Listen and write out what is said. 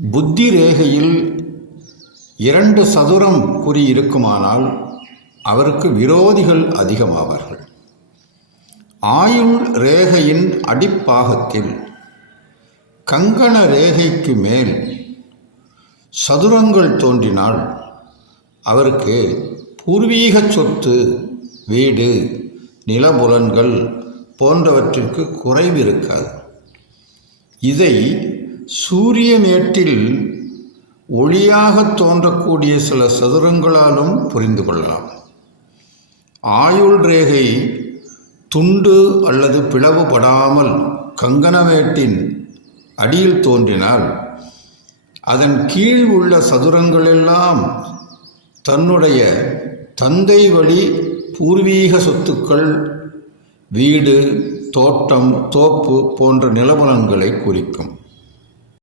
புத்தி ரேகையில் 2 சதுரம் குறி இருக்குமானால் அவருக்கு விரோதிகள் அதிகமாவார்கள். ஆயுள் ரேகையின் அடிப்பாகத்தில் கங்கண ரேகைக்கு மேல் சதுரங்கள் தோன்றினால் அவருக்கு பூர்வீக சொத்து, வீடு, நிலபுலன்கள் போன்றவற்றிற்கு குறைவு இருக்காது. இதை சூரியமேட்டில் ஒளியாக தோன்றக்கூடிய சில சதுரங்களாலும் புரிந்து கொள்ளலாம். ஆயுள் ரேகை துண்டு அல்லது பிளவுபடாமல் கங்கணமேட்டின் அடியில் தோன்றினால் அதன் கீழ் உள்ள சதுரங்களெல்லாம் தன்னுடைய தந்தை வழி பூர்வீக சொத்துக்கள், வீடு, தோட்டம், தோப்பு போன்ற நிலபலன்களை குறிக்கும்.